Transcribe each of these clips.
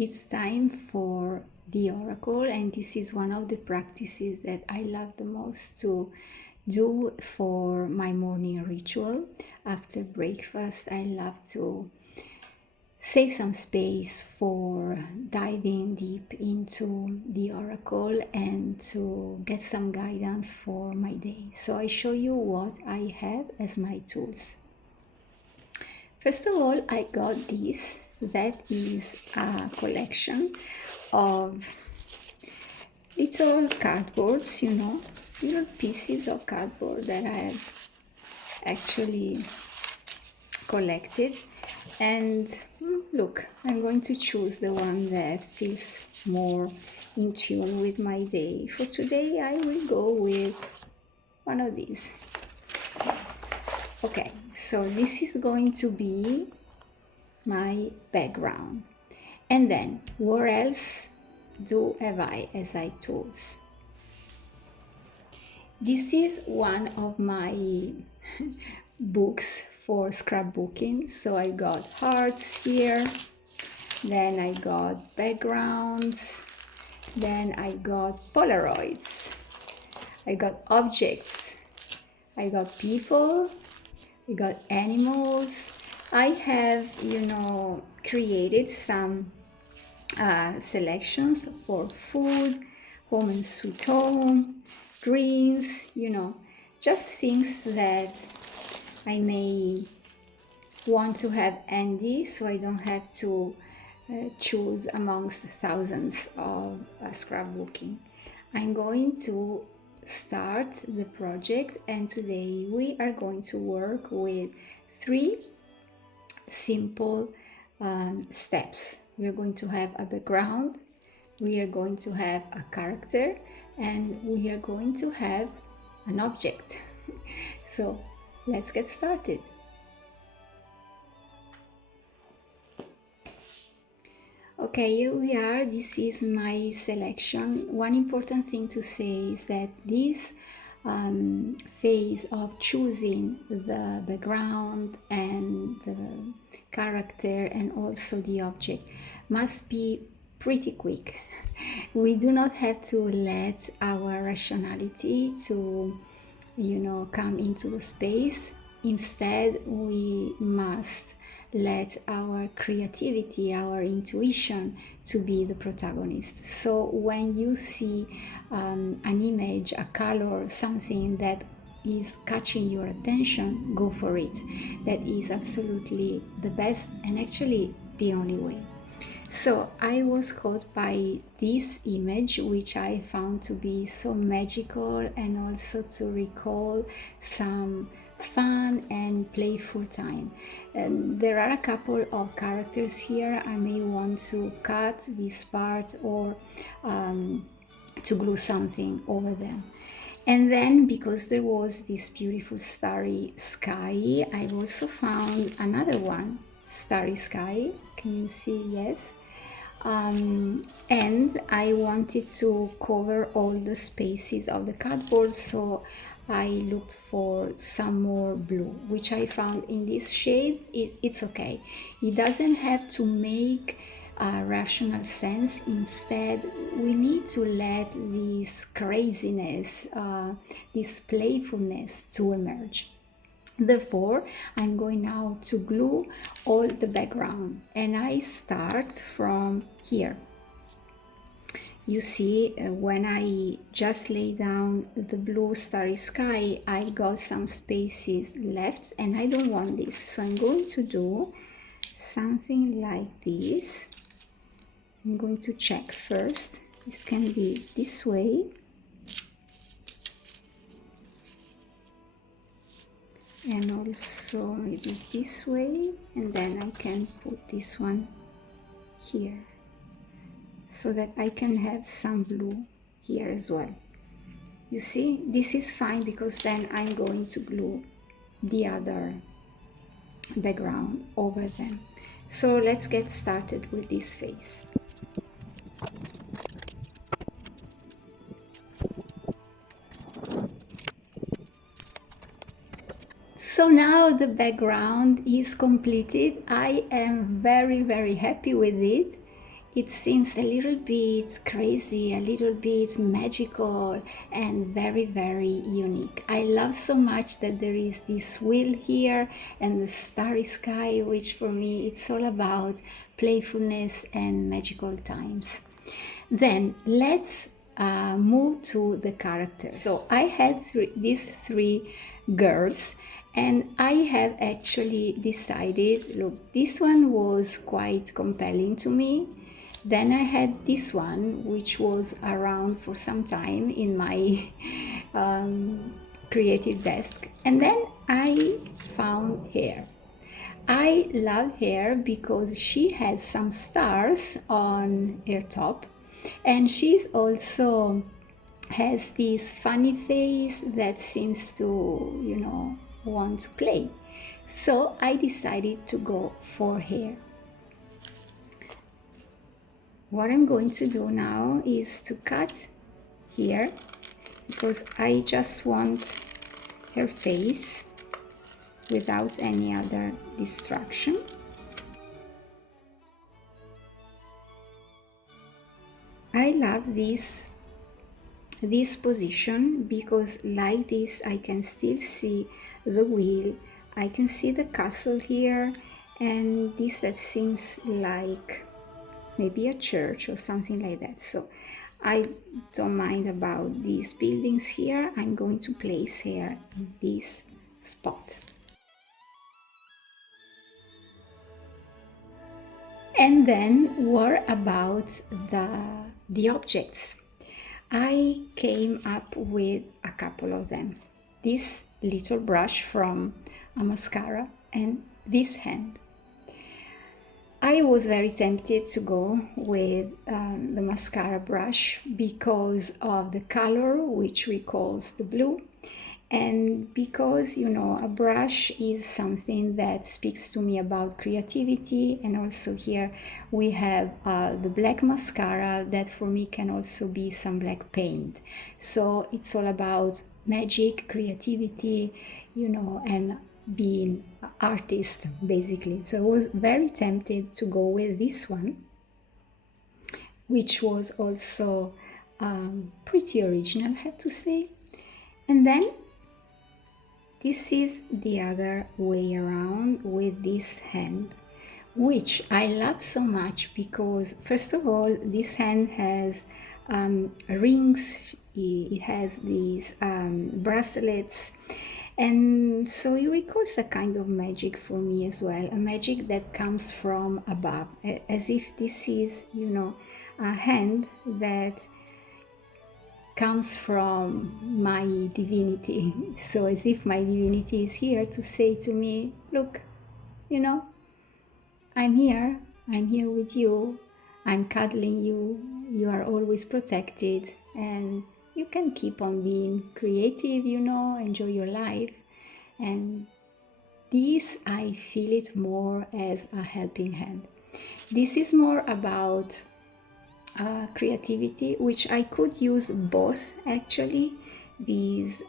It's time for the oracle, and this is one of the practices that I love the most to do for my morning ritual. After breakfast, I love to save some space for diving deep into the oracle and to get some guidance for my day. So I show you what I have as my tools. First of all, I got this. That is a collection of little cardboards, little pieces of cardboard that I have actually collected. And look, I'm going to choose the one that feels more in tune with my day. For today, I will go with one of these. Okay, so this is going to be my background. And then, what else do have I as I tools? This is one of my books for scrapbooking. So I got hearts here, then I got backgrounds, then I got Polaroids, I got objects, I got people, I got animals. I have, created some selections for food, home and sweet home, greens, just things that I may want to have handy so I don't have to choose amongst thousands of scrapbooking. I'm going to start the project, and today we are going to work with 3 simple steps. We are going to have a background, we are going to have a character, and we are going to have an object. So let's get started. Okay, here we are. This is my selection. One important thing to say is that this phase of choosing the background and the character and also the object must be pretty quick. We do not have to let our rationality to, come into the space. Instead, we must let our creativity, our intuition to be the protagonist. So when you see an image, a color, something that is catching your attention, go for it. That is absolutely the best and actually the only way. So I was caught by this image, which I found to be so magical and also to recall some fun and playful time. There are a couple of characters here. I may want to cut this part or to glue something over them. And then, because there was this beautiful starry sky, I also found another one, starry sky. Can you see? Yes. And I wanted to cover all the spaces of the cardboard, so I looked for some more blue, which I found in this shade. It's okay. It doesn't have to make rational sense. Instead, we need to let this craziness, this playfulness to emerge. Therefore, I'm going now to glue all the background, and I start from here. You see, when I just lay down the blue starry sky, I got some spaces left, and I don't want this. So I'm going to do something like this. I'm going to check first. This can be this way. And also maybe this way, and then I can put this one here so that I can have some blue here as well. You see, this is fine because then I'm going to glue the other background over them. So let's get started with this phase. So now the background is completed. I am very, very happy with it. it seems a little bit crazy, a little bit magical, and very, very unique. I love so much that there is this wheel here and the starry sky, which for me it's all about playfulness and magical times. Then let's move to the characters. So I had these three girls, and I have actually decided, look, this one was quite compelling to me. Then I had this one, which was around for some time in my creative desk. And then I found her. I love her because she has some stars on her top, and she's also has this funny face that seems to, want to play. So I decided to go for her. What I'm going to do now is to cut here because I just want her face without any other distraction. I love this position because like this I can still see the wheel, I can see the castle here, and this that seems like maybe a church or something like that. So I don't mind about these buildings here. I'm going to place her in this spot. And then what about the objects? I came up with a couple of them. This little brush from a mascara and this hand. I was very tempted to go with the mascara brush because of the color, which recalls the blue, and because, a brush is something that speaks to me about creativity. And also here we have the black mascara that for me can also be some black paint. So it's all about magic, creativity, and being an artist basically. So I was very tempted to go with this one, which was also pretty original, I have to say. And then this is the other way around with this hand, which I love so much because, first of all, this hand has rings, it has these bracelets, and so it recalls a kind of magic for me as well, a magic that comes from above, as if this is, a hand that comes from my divinity. So as if my divinity is here to say to me, look, I'm here with you, I'm cuddling you, you are always protected, and you can keep on being creative, enjoy your life. And this, I feel it more as a helping hand. This is more about creativity, which I could use both actually, these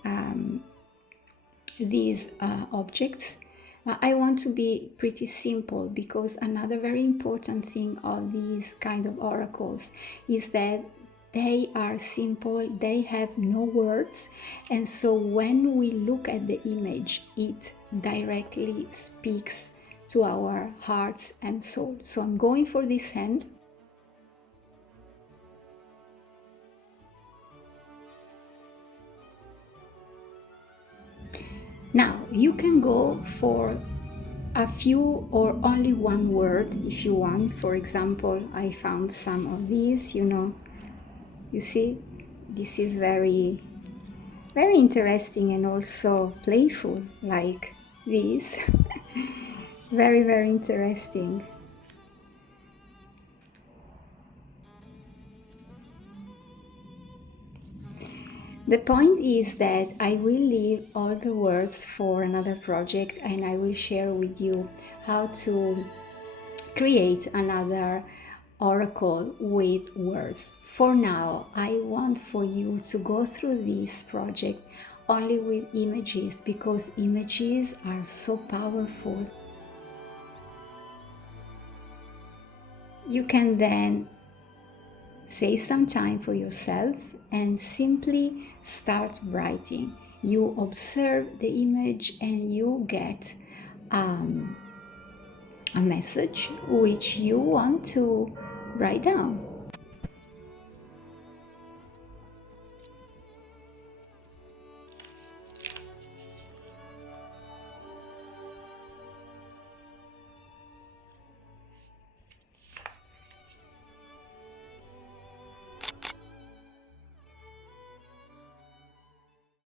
objects. I want to be pretty simple because another very important thing of these kind of oracles is that they are simple, they have no words, and so when we look at the image, it directly speaks to our hearts and soul. So I'm going for this hand. Now, you can go for a few or only one word if you want. For example, I found some of these, you see, this is very, very interesting and also playful, like this. Very, very interesting. The point is that I will leave all the words for another project, and I will share with you how to create another oracle with words. For now, I want for you to go through this project only with images because images are so powerful. You can then save some time for yourself and simply start writing. You observe the image and you get a message which you want to write down.